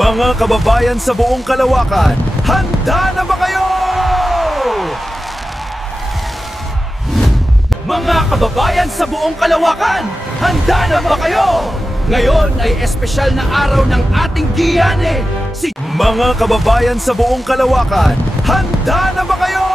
Mga kababayan sa buong kalawakan, handa na ba kayo? Mga kababayan sa buong kalawakan, handa na ba kayo? Ngayon ay espesyal na araw ng ating Giyane. Mga kababayan sa buong kalawakan, handa na ba kayo?